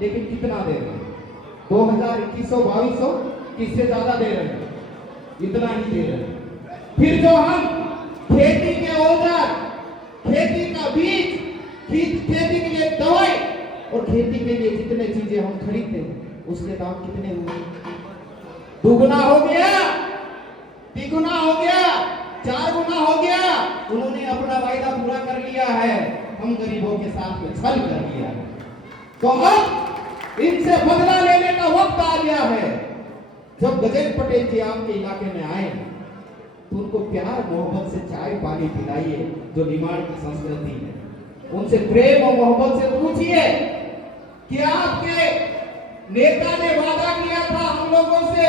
लेकिन कितना दे रहे हैं? 2021-2200 किससे ज्यादा दे रहे हैं? इतना ही दे रहे हैं। फिर जो हम खेती के औजार, खेती का बीज, खेती के लिए दवाई और खेती के लिए जितने चीजें हम खरीदते हैं उसके दाम कितने हुए? दुगुना हो गया, तिगुना हो गया, 4 गुना हो गया। उन्होंने अपना वायदा पूरा कर लिया है, हम गरीबों के साथ में छल कर लिया है। तो अब इनसे बदला लेने का वक्त आ गया है। जब गजेंद्र पटेल जी आपके इलाके में आए तो उनको प्यार मोहब्बत से चाय पानी पिलाइए, जो निमाड़ की संस्कृति है। उनसे प्रेम और मोहब्बत से पूछिए कि आपके नेता ने वादा किया था हम लोगों से,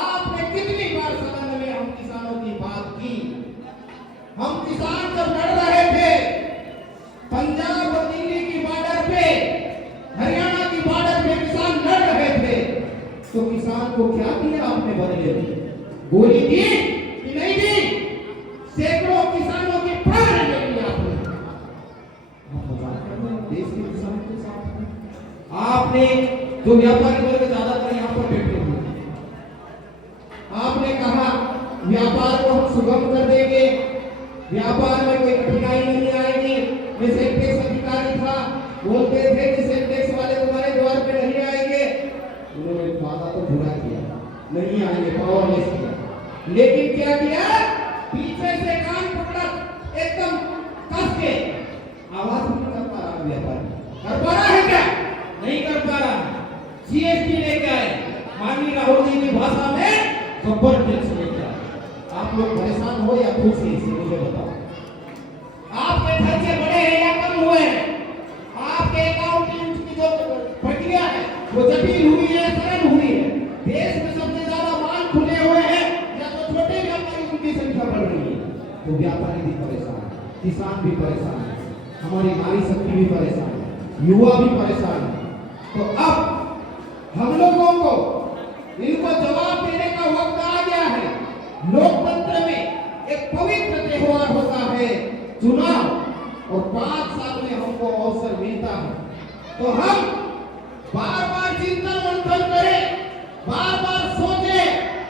आपने कितनी बार सदन में हम किसानों की बात की। हम किसान जब लड़ रहे थे पंजाब और दिल्ली की बॉर्डर पे, हरियाणा की बॉर्डर पे किसान लड़ रहे थे, तो किसान को क्या दिया आपने बदले में? गोली दी कि नहीं दी? सैकड़ों किसानों की प्राण ले लिया आपने। देश के किसानों के साथ आपने जो व्यापारी वर्ग ज्यादातर यहाँ पर बैठे हुए, आपने कहा व्यापार को हम सुगम कर देंगे, व्यापार में कोई कठिनाई नहीं आएगी। मैं सेंटेक्स अधिकारी था, बोलते थे कि सेंटेक्स वाले तुम्हारे द्वार पे नहीं आएंगे। उन्होंने वादा तो पूरा किया, नहीं आएंगे, पावरलेस किया। लेकिन क्या किया? पीछे से कान पकड़ा एकदम कस के, आवाज नहीं कर पा रहा व्यापारी। कर पा रहा है क्या? नहीं कर पा रहा। जीएसटी लेके आए, माननीय राहुल जी की भाषा में गब्बर टैक्स लेके आए। आप लोग परेशान हो या खुशी से मुझे बताओ। आपके खर्चे बढ़े हैं या कम हुए हैं? आपके अकाउंटिंग की जो प्रक्रिया है वो जटिल हुई है, सरल हुई है? देश में सबसे ज्यादा माल खुले हुए हैं या तो छोटे व्यापारी उनकी संख्या बढ़ रही है? तो व्यापारी भी परेशान है, किसान भी परेशान है, हमारी नारी शक्ति भी परेशान है, युवा भी परेशान है। तो अब हम लोगों को इनको जवाब देने का वक्त आ गया है। लोकतंत्र में एक पवित्र त्योहार होता है चुनाव, और 5 साल में हमको अवसर मिलता है। तो हम बार बार चिंतन मंथन करें, बार बार सोचे,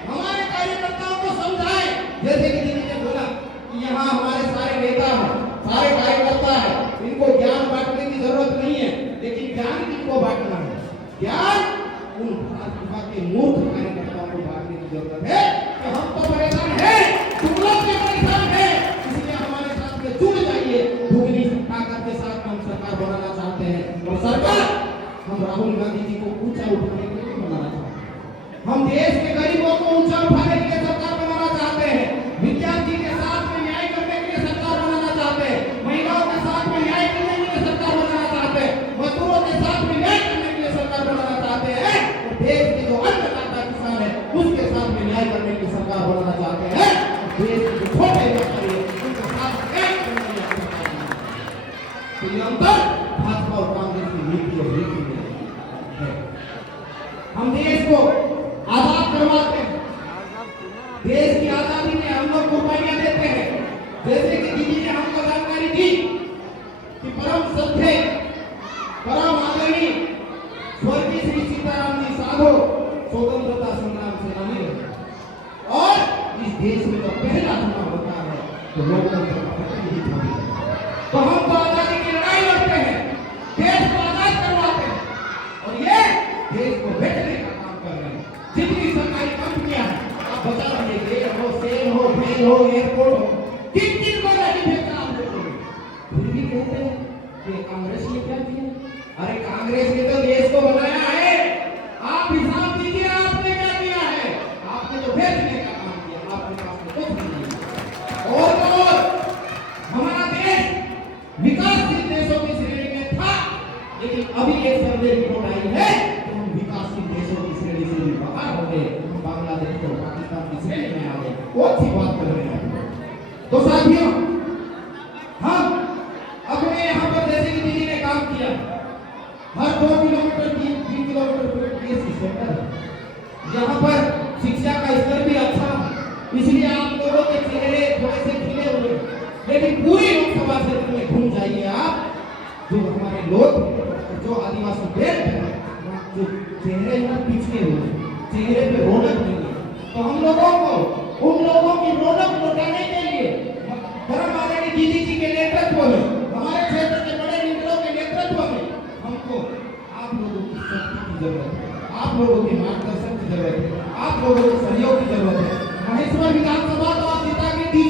हमारे कार्यकर्ताओं को समझाएं। जैसे कि दीदी ने बोला कि यहाँ हमारे सारे नेता हैं, सारे कार्यकर्ता हैं, इनको ज्ञान बांटने की जरूरत नहीं है। लेकिन ज्ञान किसको बांटना है? ज्ञान उन भाजपा के मूर्ख कार्यकर्ताओं को बांटने की जरूरत है कि हम तो परेशान हैं, तुम लोग भी परेशान हैं, इसलिए हमारे साथ में जुड़ जाइए। दुगनी ताकत के साथ हम सरकार बनाना चाहते हैं, और सरकार हम राहुल गांधी जी को ऊंचा उठाने के लिए बनाना चाहते हैं। हम देश के गरीबों को ऊंचा उठाने के लिए सरकार बनाना चाहते हैं। विद्यार्थी के साथ में न्याय करने के लिए सरकार बनाना चाहते हैं। महिलाओं के साथ में न्याय करने के लिए सरकार बनाना चाहते हैं। मजदूरों के साथ में न्याय करने के लिए सरकार बनाना चाहते हैं। देश के जो अन्नदाता किसान है उसके साथ में न्याय करने की सरकार बनाना चाहते हैं। देश के जो छोटे व्यापारी है उनके साथ न्याय करने की सरकार बनाना चाहते हैं। तो ये अंतर भाजपा और कांग्रेस की नीति और नीति में है। हम देश को आजाद करवाते हैं, देश की आजादी में हम लोग कुर्बानियां देते हैं। जैसे कि दीदी ने हमको जानकारी दी कि परम श्रद्धेय, परम आदरणीय स्वर्गीय श्री सीताराम जी साधो स्वतंत्रता संग्राम सेनानी रहे, और इस देश में जो पहला चुनाव होता है तो लोकतंत्र का प्रतिनिधित्व होता है। तो हम तो आजादी की लड़ाई लड़ते हैं, देश को आजाद करवाते हैं, और ये देश को बेचने का काम कर रहे हैं। जितनी सरकारी कंपनियां हैं आप बता रहे, रेल हो, सेल हो, रेल हो, एयरपोर्ट हो, किन को नहीं बेचा आप लोगों ने? फिर भी कहते हैं कि कांग्रेस ने क्या किया? अरे कांग्रेस ने तो देश को बनाया है। आप हिसाब दीजिए आपने क्या किया है? आपने तो बेचने का काम किया, आपके पास में कुछ नहीं है। और हमारा देश विकासशील देशों की श्रेणी में था, लेकिन अभी एक सर्वे रिपोर्ट आई है तो हम विकासशील देशों की श्रेणी से भी बाहर हो गए, बांग्लादेश और पाकिस्तान की श्रेणी में आ गए। वो अच्छी बात कर रहे हैं। तो साथियों, हम अपने यहाँ पर जैसे कि दीदी ने काम किया, हर 2 किलोमीटर 3 किलोमीटर पर पीएससी सेंटर है। यहाँ पर शिक्षा का स्तर भी अच्छा है, इसलिए आप लोगों के चेहरे थोड़े से खिले हुए। लेकिन पूरी लोकसभा क्षेत्र में घूम जाइए आप, जो हमारे लोग, जो आदिवासी नेतृत्व में, हमारे क्षेत्र के बड़े लीडरों के नेतृत्व में हमको आप लोगों की शक्ति की जरूरत है, आप लोगों के मार्गदर्शन की जरूरत है, आप लोगों के सहयोग की जरूरत है। महेश्वर विधानसभा तो आप जिता के दीजिए।